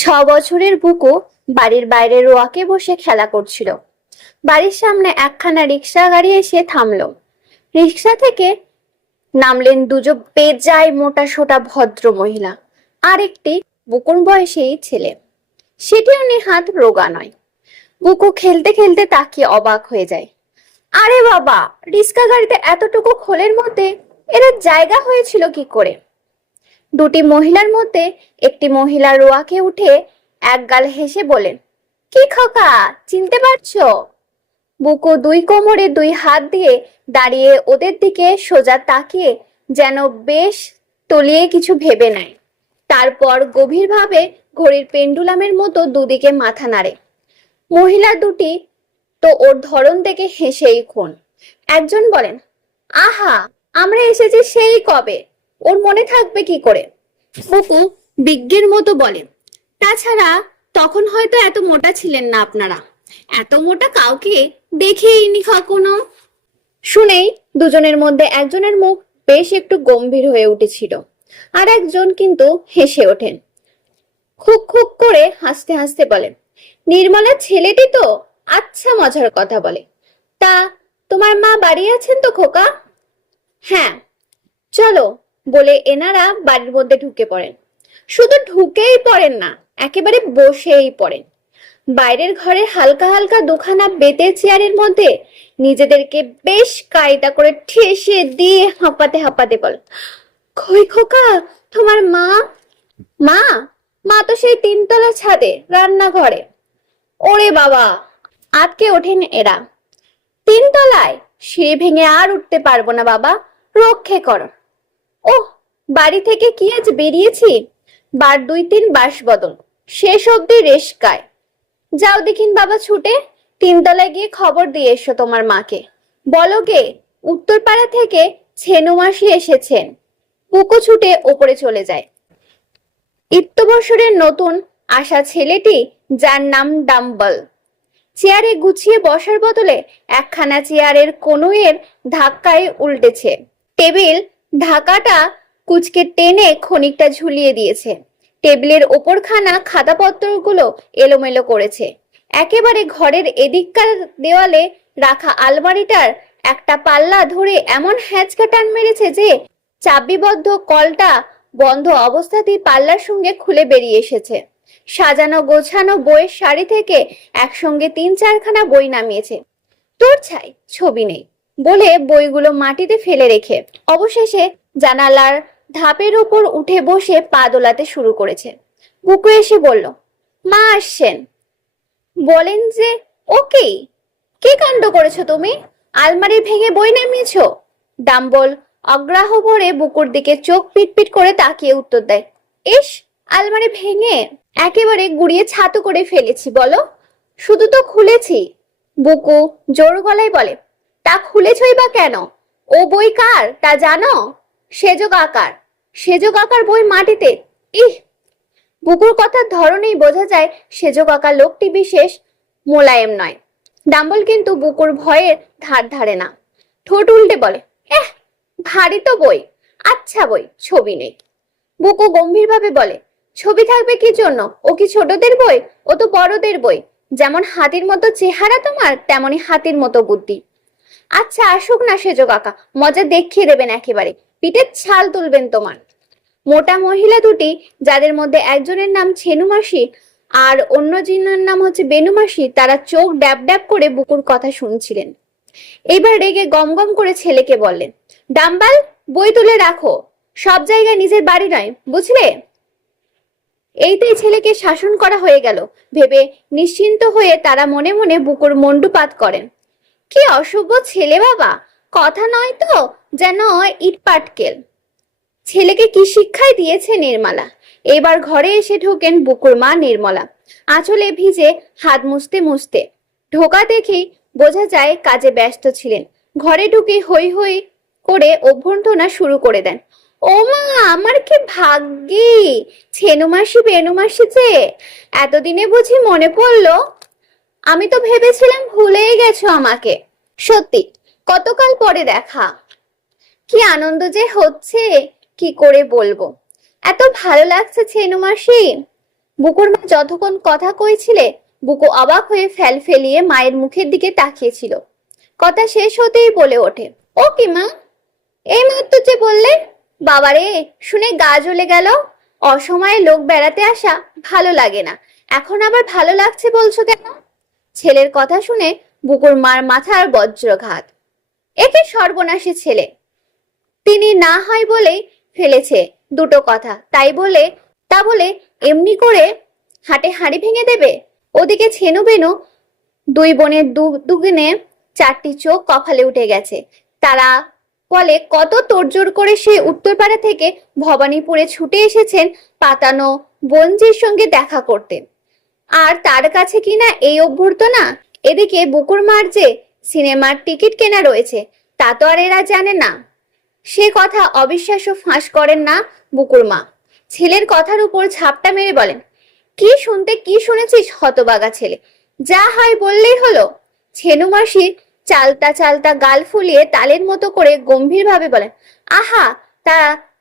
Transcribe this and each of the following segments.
6 বছরের বুকু বাড়ির বাইরে রোয়াকে বসে খেলা করছিল। বাড়ির সামনে একখানা রিক্সা গাড়ি এসে থামলো। রিক্সা থেকে নামলেন দুজন বেজায় মোটা সোটা ভদ্র মহিলা আর একটি বুকুর বয়সী ছেলে। সেটিও নেহাত রোগা নয়। বুকু খেলতে খেলতে তাকিয়ে অবাক হয়ে যায়। আরে বাবা, রিক্সা গাড়িতে এতটুকু খোলের মধ্যে এরা জায়গা হয়েছিল কি করে? দুটি মহিলার মধ্যে একটি মহিলা রোয়াকে উঠে একগাল হেসে বলেন, কি খোকা, চিনতে পারছো? বুকু দুই কোমরে দুই হাত দিয়ে দাঁড়িয়ে ওদের দিকে সোজা তাকিয়ে যেন বেশ তলিয়ে কিছু ভেবে নেয়। তারপর গভীরভাবে ঘড়ির পেন্ডুলামের মতো দুদিকে মাথা নাড়ে। মহিলা দুটি তো ওর ধরন দেখে হেসেই খুন। একজন বলেন, আহা, আমরা এসেছি সেই কবে, ওর মনে থাকবে কি করে? বুকু বিজ্ঞের মতো বলে, তাছাড়া তখন হয়তো এত মোটা ছিলেন না আপনারা। এত মোটা কাউকে দেখেইনি কখনো। শুনেই দুজনের মধ্যে একজনের মুখ বেশ একটু গম্ভীর হয়ে উঠেছিল, আর একজন কিন্তু হেসে ওঠেন। খুক খুক করে হাসতে হাসতে বলেন, নির্মলা ছেলেটি তো আচ্ছা মজার কথা বলে। তা তোমার মা বাড়ি আছেন তো খোকা? হ্যাঁ, চলো বলে এনারা বাড়ির মধ্যে ঢুকে পড়েন। শুধু ঢুকেই পড়েন না, একেবারে বসেই পড়েন। বাইরের ঘরের হালকা হালকা দুখানা বেতের চেয়ারের মধ্যে নিজেদেরকে বেশ কায়দা করে ঠেসে দিয়ে হাঁপাতে হাঁপাতে বল, কই খোকা, তোমার মা? মা মা তো সেই 3তলা ছাদে রান্নাঘরে। ওরে বাবা, আটকে ওঠেন এরা। 3তলায়? সিঁড়ি ভেঙে আর উঠতে পারবো না বাবা, রক্ষে করো। ওহ, বাড়ি থেকে কি আজ বেরিয়েছি, বার 2-3 বাস বদল, শেষ অব্দি রেশকায়। যাও দেখিন বাবা, ছুটে 3তলায় গিয়ে খবর দিয়ে এসো তোমার মাকে। বলো গে উত্তরপাড়া থেকে ছেনু মাসি এসেছেন। পুকু ছুটে ওপরে চলে যায়। ইত্যবসরের নতুন আসা ছেলেটি, যার নাম ডাম্বল, চেয়ারে গুছিয়ে বসার বদলে একখানা চেয়ারের কনুইয়ের ধাক্কায় উল্টেছে। টেবিল ঢাকাটা কুচকে টেনে খানিকটা ঝুলিয়ে দিয়েছে। টেবিলের ওপরখানা খাতাপত্রগুলো এলোমেলো করেছে। একেবারে ঘরের এদিককার দেওয়ালে রাখা আলমারিটার একটা পাল্লা ধরে এমন হ্যাঁচকা টান মেরেছে যে চাবিবদ্ধ কলটা বন্ধ অবস্থাতেই পাল্লার সঙ্গে খুলে বেরিয়ে এসেছে। সাজানো গোছানো বইয়ের শাড়ি থেকে একসঙ্গে 3-4খানা বই নামিয়েছে। তোর ছাই ছবি নেই বলে বইগুলো মাটিতে ফেলে রেখে অবশেষে জানালার ধাপের উপর উঠে বসে পা দোলাতে শুরু করেছে। বুকু এসে বলল, মা আসছেন। বলেন যে, ওকে, কি কাণ্ড করেছো তুমি? আলমারি ভেঙে বই নামিয়েছো? ডাম্বল অগ্রাহ ভরে বুকুর দিকে চোখ পিটপিট করে তাকিয়ে উত্তর দেয়, ইস, আলমারি ভেঙে একেবারে গুড়িয়ে ছাতু করে ফেলেছি বলো, শুধু তো খুলেছি। বুকু জোর গলায় বলে, তা খুলেছই বা কেন? ও বই কার তা জানো? সেজ কাকার। সেজ কাকার বই মাটিতে? ইহ! বুকুর কথার ধরনেই বোঝা যায় সেজ কাকা লোকটি বিশেষ মোলায়েম নয়। ডাম্বল কিন্তু বুকুর ভয়ের ধার ধারে না। ঠোঁট উল্টে বলে, এহ, ভারী তো বই, আচ্ছা বই, ছবি নেই। বুকু গম্ভীরভাবে বলে, ছবি থাকবে কি জন্য? ও কি ছোটদের বই? ও তো বড়দের বই। যেমন হাতির মতো চেহারা তোমার, তেমনি হাতির মতো বুদ্ধি। আচ্ছা আসুক না সেজ কাকা, মজা দেখিয়ে দেবেন একেবারে, পিঠের ছাল তুলবেন তোমার। মোটা মহিলা দুটি, যাদের মধ্যে একজনের নাম ছেনু মাসি আর অন্যজনের নাম হচ্ছে বেনু মাসি, তারা চোখ ড্যাব ড্যাব করে বুকুর কথা শুনছিলেন। এইবার রেগে গম গম করে ছেলেকে বললেন, ডাম্বাল, বই তুলে রাখো, সব জায়গায় নিজের বাড়ি নয়, বুঝলে? এইতেই ছেলেকে শাসন করা হয়ে গেল ভেবে নিশ্চিন্ত হয়ে তারা মনে মনে বুকুর মন্ডুপাত করেন। কি অসভ্য ছেলে বাবা, কথা নয় তো যেন ইট পাটকেল। ছেলেকে কি শিক্ষাই দিয়েছে নির্মলা। এবার ঘরে এসে ঢোকেন বুকুর মা নির্মলা, আঁচলে ভিজে হাত মুছতে মুছতে। ঢোকা দেখেই বোঝা যায় কাজে ব্যস্ত ছিলেন। ঘরে ঢুকে হই হই করে অভ্যর্থনা শুরু করে দেন। ও মা, আমার কি ভাগ্যি, ছেনু মাসি বেনু মাসি যে, এতদিনে বুঝি মনে পড়লো? আমি তো ভেবেছিলাম ভুলেই গেছো আমাকে। সত্যি কতকাল পরে দেখা, কি আনন্দ যে হচ্ছে, কি করে বলবো। এত ভালো লাগছে ছেনু মাসি। বুকুর মা যতক্ষণ কথা কইছিলে বুকু অবাক হয়ে ফেল ফেলিয়ে মায়ের মুখের দিকে তাকিয়েছিল। কথা শেষ হতেই বলে ওঠে, ও কি মা, এই মাত্র যে বললে। বাবারে, শুনে গা জ্বলে গেল। অসময়ে লোক বেড়াতে আসা ভালো লাগে না, এখন আবার ভালো লাগছে বলছো কেন? ছেলের কথা শুনে বুকুর মার মাথার বজ্রঘাত। একে সর্বনাশী ছেলে, তিনি না হয় বলেই ফেলেছে দুটো কথা, তা বলে এমনি করে হাটে হাঁড়ি ভেঙে দেবে? ওদিকে ছেনু বেনু দুই বোনের দুগুনে চারটি চোখ কপালে উঠে গেছে। তারা বলে কত তোড়জোড় করে সেই উত্তরপাড়া থেকে ভবানীপুরে ছুটে এসেছেন পাতানো বঞ্জির সঙ্গে দেখা করতে, আর তার কাছে কিনা এই অভ্যর্থনা। এদিকে বুকুর মার যে সিনেমার টিকিট কেনা রয়েছে তা তো আর এরা জানে না। সে কথা অবিশ্বাস্য ফাঁস করেন না বুকুর মা। ছেলের কথার উপর ঝাপটা মেরে বলেন, কি শুনেছিস হতবাগা ছেলে, যা হয় বললেই হলো। ছেনু মাসি চালতা চালতা গাল ফুলিয়ে তালের মতো করে গম্ভীর ভাবে বলেন, আহা, তা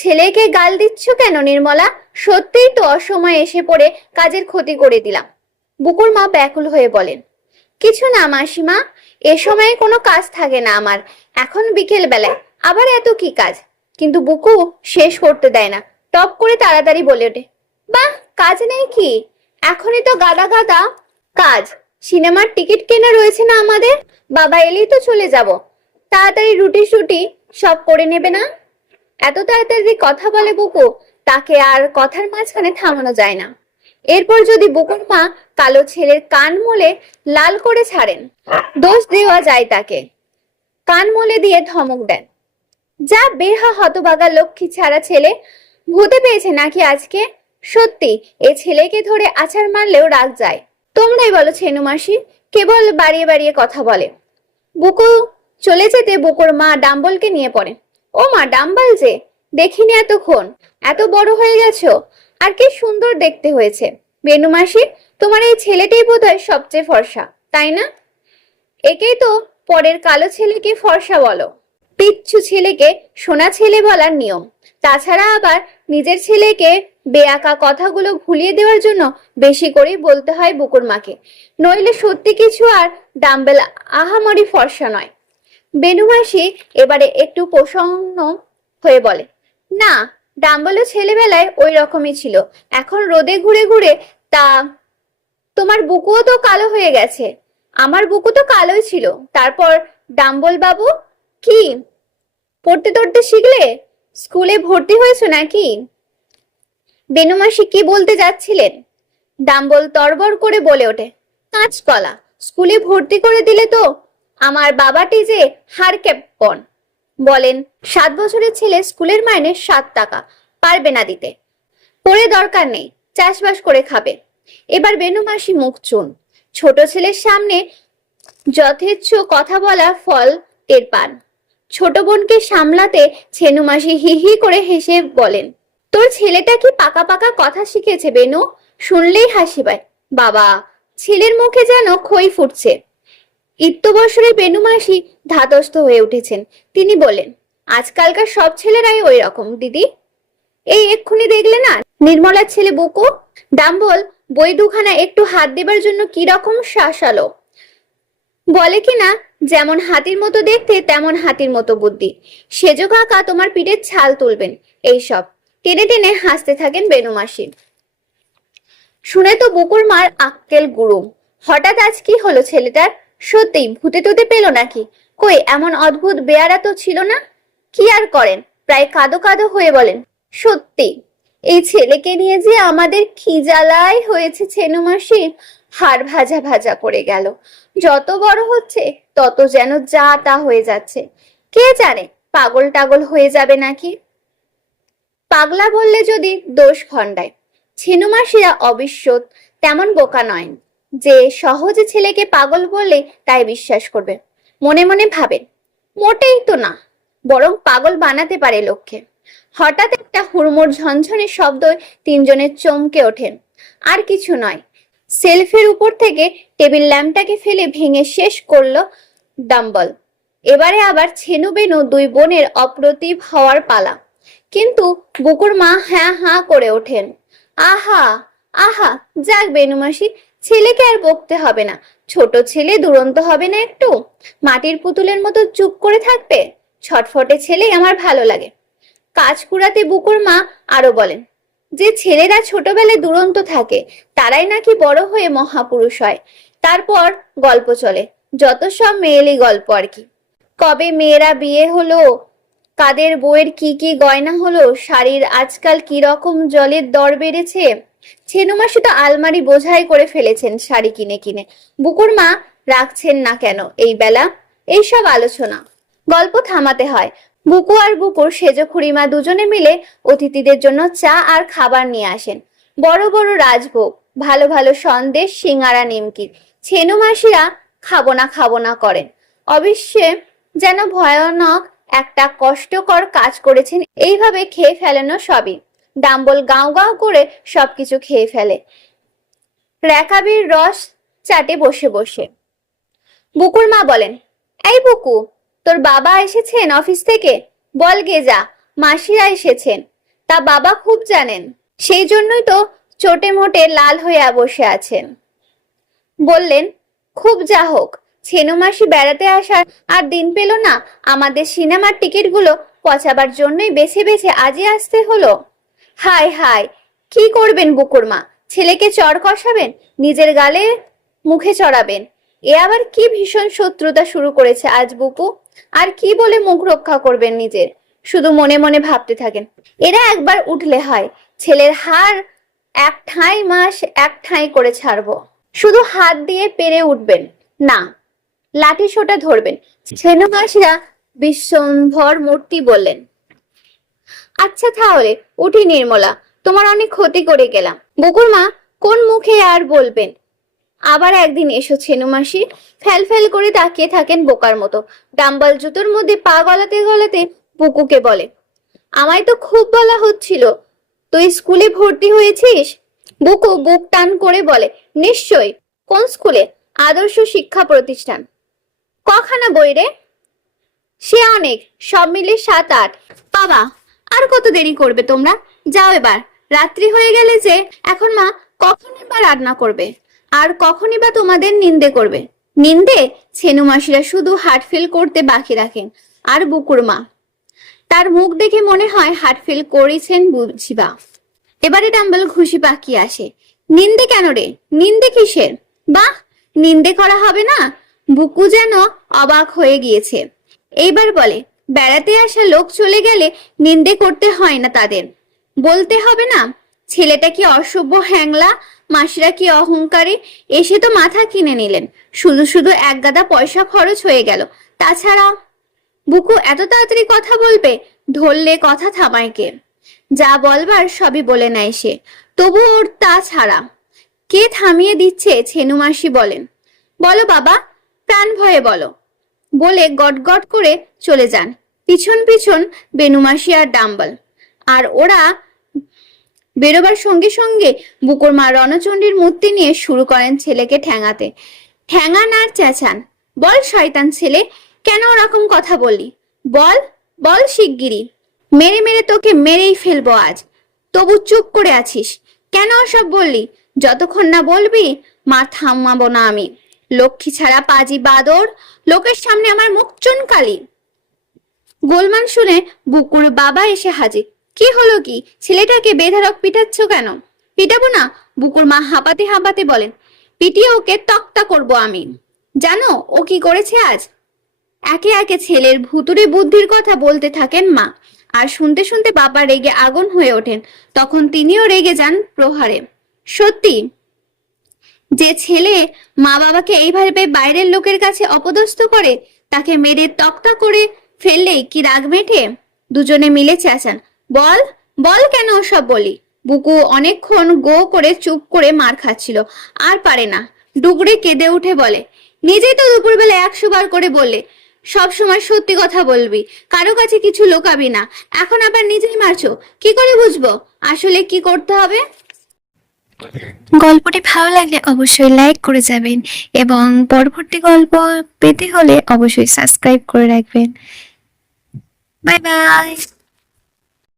ছেলেকে গাল দিচ্ছ কেন নির্মলা? সত্যিই তো অসময়ে এসে পড়ে কাজের ক্ষতি করে দিলাম। বুকুর মা ব্যাকুল হয়ে বলেন, কিছু না মাসিমা, এ সময়ে কোনো কাজ থাকে না আমার, এখন বিকেল বেলায় আবার এত কি কাজ? কিন্তু বুকু শেষ করতে দেয় না, টপ করে তাড়াতাড়ি বলে ওঠে, বাহ, কাজ নেই কি? এখনই তো গাদা গাদা কাজ। সিনেমার টিকিট কেনা রয়েছে না আমাদের, বাবা এলেই তো চলে যাব। তাড়াতাড়ি রুটি সুটি সব করে নেবে না? এত তাড়াতাড়ি কথা বলে বুকু, তাকে আর কথার মাঝখানে থামানো যায় না। এরপর যদি বুকুর মা কালো ছেলের কান মলে লাল করে ছাড়েন, দোষ দেওয়া যায় তাকে। কান মলে দিয়ে ধমক দেন, যা বের হ হতভাগা লক্ষ্মী ছাড়া ছেলে, ভূতে পেয়েছে নাকি আজকে? সত্যি এ ছেলেকে ধরে আছাড় মারলেও রাগ যায়। তোমরাই বলো ছেনু মাসি, কেবল বাড়িয়ে বাড়িয়ে কথা বলে। বুকু চলে যেতে বুকুর মা ডাম্বলকে নিয়ে পড়ে। ও মা, ডাম্বল যে দেখিনি এতক্ষণ, এত বড় হয়ে গেছো, আর কি সুন্দর দেখতে হয়েছে। বেনু মাসি, তোমার এই ছেলেটাই বোধহয় সবচেয়ে ফর্সা, তাই না? একেই তো পরের কালো ছেলেকে ফর্সা বলো। পিচ্ছু ছেলেকে সোনা ছেলে বলার নিয়ম। তাছাড়া আবার নিজের ছেলেকে বেয়াকা কথাগুলো ভুলিয়ে দেওয়ার জন্য বেশি করেই বলতে হয় বুকুর মাকে, নইলে সত্যি কিছু আর ডাম্বেল আহামরি ফর্সা নয়। বেনু মাসি এবারে একটু প্রসন্ন হয়ে বলে, না, ডাম্বলও ছেলেবেলায় ওই রকমই ছিল, এখন রোদে ঘুরে ঘুরে। তা তোমার বুকুও তো কালো হয়ে গেছে। আমার বুকু তো কালোই ছিল, তারপর ডাম্বল বাবু কি পড়তে টড়তে শিখলে? স্কুলে ভর্তি হয়েছো নাকি? বেনু মাসি কি বলতে যাচ্ছিলেন? ডাম্বল তরবর করে বলে ওঠে, কাঁচকলা, স্কুলে ভর্তি করে দিলে তো আমার বাবাটি যে হার ক্যাপ্পন বলেন, 7 বছরের ছেলে স্কুলের মাইনে 7 টাকা পারবে না দিতে, পড়ে দরকার নেই, চাষবাস করে খাবে। এবার বেনু মাসি মুখ চুন। ছোট ছেলের সামনে যথেচ্ছ কথা বলা ফল টের পান। ছোট বোনকে সামলাতে ছেনু মাসি হি হি করে হেসে বলেন, তোর ছেলেটা কি পাকা পাকা কথা শিখেছে বেনু, শুনলেই হাসি পায়। বাবা, ছেলের মুখে যেন খই ফুটছে। ইত্যবসরে বেনু মাসি ধাতস্থ হয়ে উঠেছেন। তিনি বলেন, আজকালকার সব ছেলেরাই ওই রকম দিদি। এই এক্ষুনি দেখলে না নির্মলার ছেলে বুকু, ডাম্বল বই দুখানা একটু হাত দেবার জন্য কি রকম শাসালো। বলে কিনা, যেমন হাতির মতো দেখতে তেমন হাতির মতো বুদ্ধি, সেজো কাকা তোমার পিঠের ছাল তুলবেন। এইসব টেনে টেনে হাসতে থাকেন বেনু মাসি। শুনে তো বুকুর মার আক্কেল গুরুম। হঠাৎ আজ কি হলো ছেলেটার? সত্যি ভূতে টুতে পেল নাকি? কই, এমন অদ্ভুত বেয়ারা তো ছিল না। কি আর করেন, প্রায় কাঁদো কাঁদো হয়ে বলেন, সত্যি এই ছেলেকে নিয়ে যে আমাদের কি জ্বালাই হয়েছে ছেনু মাসি, হাড় ভাজা ভাজা করে গেল। যত বড় হচ্ছে তত যেন যা তা হয়ে যাচ্ছে। কে জানে পাগল টাগল হয়ে যাবে নাকি। পাগলা বললে যদি দোষ খণ্ডায়। ছেনু মাসিরা অবশ্য তেমন বোকা নয় যে সহজে ছেলেকে পাগল বললে তাই বিশ্বাস করবে। মনে মনে ভাবেন, মোটেই তো না, বরং পাগল বানাতে পারে লোককে। হঠাৎ একটা হুড়মুড় ঝনঝনে শব্দ তিনজনের চমকে ওঠেন। আর কিছু নয়, সেলফের উপর থেকে টেবিল ল্যাম্পটাকে ফেলে ভেঙে শেষ করলো ডাম্বল। এবারে আবার ছেনু বেনু দুই বোনের অপ্রতিভ হওয়ার পালা। কিন্তু বুকুর মা হ্যাঁ হাঁ করে ওঠেন, আহা, আহা, যাক বেনু মাসি, ছেলেকে আর বকতে হবে না। ছোট ছেলে দুরন্ত হবে না একটু? মাটির পুতুলের মতো চুপ করে থাকবে? ছটফটে ছেলেই আমার ভালো লাগে। কাজ কুড়াতে বুকুর মা আরো বলেন, যে ছেলেরা ছোটবেলায় দুরন্ত থাকে তারাই নাকি বড় হয়ে মহাপুরুষ হয়। তারপর গল্প চলে, যত সব মেয়েলি গল্প আর কি। কবে মেয়েরা বিয়ে হলো, কাদের বউয়ের কি কি গয়না হলো, শাড়ির আজকাল কি রকম জলের দর বেড়েছে। ছেনু মাসি তো আলমারি বোঝাই করে ফেলেছেন শাড়ি কিনে কিনে। বুকুর মা রাখছেন না কেন এই বেলা এইসব আলোচনা। গল্প থামাতে হয়। বুকু আর বুকুর সেজো খুড়িমা দুজনে মিলে অতিথিদের জন্য চা আর খাবার নিয়ে আসেন। বড় বড় রাজভোগ, ভালো ভালো সন্দেশ, সিঙ্গারা, নিমকি। ছেনু মাসিরা খাবো না করেন। অবশ্যই যেন ভয়ানক একটা কষ্টকর কাজ করেছেন এইভাবে খেয়ে ফেলেনো সবই। ডাম্বল গাও গাও করে সবকিছু খেয়ে ফেলে, রেকাবির রস চাটে বসে বসে। বুকুর মা বলেন, এই বুকু, তোর বাবা এসেছেন অফিস থেকে? বল গে যা, মাসিরা এসেছেন। তা বাবা খুব জানেন, সেই জন্যই তো চোটে মোটে লাল হয়ে বসে আছেন। বললেন, খুব যা হোক, ছেনু মাসি বেড়াতে আসার আর দিন পেল না। আমাদের সিনেমার টিকিটগুলো পচাবার জন্যই বেছে বেছে আজই আসতে হলো। হায় হায়, কি করবেন বুকুর মা? ছেলেকে চড় কষাবেন, নিজের গালে মুখে চড়াবেন? এ আবার কি ভীষণ শত্রুতা শুরু করেছে আজ বুকু? আর কি বলে মুখ রক্ষা করবেন নিজের? শুধু মনে মনে ভাবতে থাকেন, এরা একবার উঠলে হয়, ছেলের হার এক ঠাঁই মাস এক ঠাঁই করে ছাড়বো। শুধু হাত দিয়ে পেরে উঠবেন না, লাঠি সোটা ধরবেন। ছেনু মাসিরা বিশ্বম্ভর মূর্তি বললেন, আচ্ছা তাহলে উঠি নির্মলা, তোমার অনেক ক্ষতি করে গেলাম। বুকুর মা কোন মুখে আর বলবেন, আবার একদিন এসো ছেনু মাসি। ফ্যাল ফ্যাল করে তাকিয়ে থাকেন বোকার মতো। ডাম্বল জুতোর মধ্যে পা গলাতে গলাতে বুকুকে বলে, আমায় তো খুব বলা হচ্ছিল তুই স্কুলে ভর্তি হয়েছিস। বুকু বুক টান করে বলে, নিশ্চয়ই। কোন স্কুলে? আদর্শ শিক্ষা প্রতিষ্ঠান। কখানা বই রে? সে অনেক, সব মিলে 7-8। বাবা, আর কত দেরি করবে তোমরা? যাও এবার, রাত্রি হয়ে গেলে যে। এখন মা কখনই বা রান্না করবে, আর কখনই বা তোমাদের নিন্দে করবে? নিন্দে? ছেনু মাসিরা শুধু হার্ট ফেল করতে বাকি রাখেন। আর বুকুর মা, তার মুখ দেখে মনে হয় হার্ট ফেল করেছেন বুঝিবা। এবারে ডাম্বল ঘুষি পাকিয়ে আসে, নিন্দে কেন রে? নিন্দে কিসের? বাহ, নিন্দে করা হবে না? বুকু যেন অবাক হয়ে গিয়েছে। এইবার বলে, বেড়াতে আসা লোক চলে গেলে নিন্দে করতে হয় না তাদের? বলতে হবে না? ছেলেটা কি অসভ্য হ্যাংলা, মাসিরা কি অহংকারী, এসে তো মাথা কিনে নিলেন, শুধু শুধু এক গাদা পয়সা খরচ হয়ে গেল। তাছাড়া বুকু এত তাড়াতাড়ি কথা বলবে? ধরলে কথা থামায় কে? যা বলবার সবই বলে নেয় সে, তবু ওর তা ছাড়া কে থামিয়ে দিচ্ছে? ছেনু মাসি বলেন, বলো বাবা, প্রাণ ভয়ে বলো। বলে গটগট করে চলে যান পিছন পিছন বেনু মাসি আর ডাম্বল। আর ওরা বেরোবার সঙ্গে সঙ্গে বুকুর মা রণচণ্ডীর মূর্তি নিয়ে শুরু করেন ছেলেকে ঠ্যাঙাতে। ঠ্যাঙান আর চেঁচান, বল শয়তান ছেলে, কেন ওরকম কথা বললি? বল বল শিগগিরি, মেরে মেরে তোকে মেরেই ফেলবো আজ। তবু চুপ করে আছিস কেন? ওসব বললি? যতক্ষণ না বলবি মা থামাবো না আমি। লক্ষ্মী ছাড়া পাজি বাদর, লোকের সামনে আমার মুখ চুনকালি। গোলমান শুনে বুকুর বাবা এসে হাজির। কি হলো কি? ছেলেটাকে বেধড়ক পিটাচ্ছ কেন? পিটাবো না? বুকুর মা হাঁপাতে হাঁপাতে বলেন, পিটিয়ে ওকে তক্তা করব আমি। জানো ও কি করেছে আজ? একে একে ছেলের ভুতুড়ে বুদ্ধির কথা বলতে থাকেন মা, আর শুনতে শুনতে বাবা রেগে আগুন হয়ে ওঠেন। তখন তিনিও রেগে যান প্রহারে। সত্যি, যে ছেলে মা বাবাকে এইভাবে বাইরের লোকের কাছে অপদস্থ করে, তাকে মেরে তক্তা করে ফেললেই কি রাগ মেটে? দুজনে মিলে চেঁচান, বল বল কেন ওসব বলি। বুকু অনেকক্ষণ গো করে চুপ করে মার খাচ্ছিল, আর পারে না। ডুগরে কেঁদে উঠে বলে, নিজেই তো দুপুরবেলা 100 বার করে বললে সব সময় সত্যি কথা বলবি, কারো কাছে কিছু লোকাবি না, এখন আবার নিজেই মারছো। কি করে বুঝবো আসলে কি করতে হবে? গল্পটি ভালো লাগলে অবশ্যই লাইক করে যাবেন এবং পরবর্তী গল্প পেতে হলে অবশ্যই সাবস্ক্রাইব করে রাখবেন। Bye bye.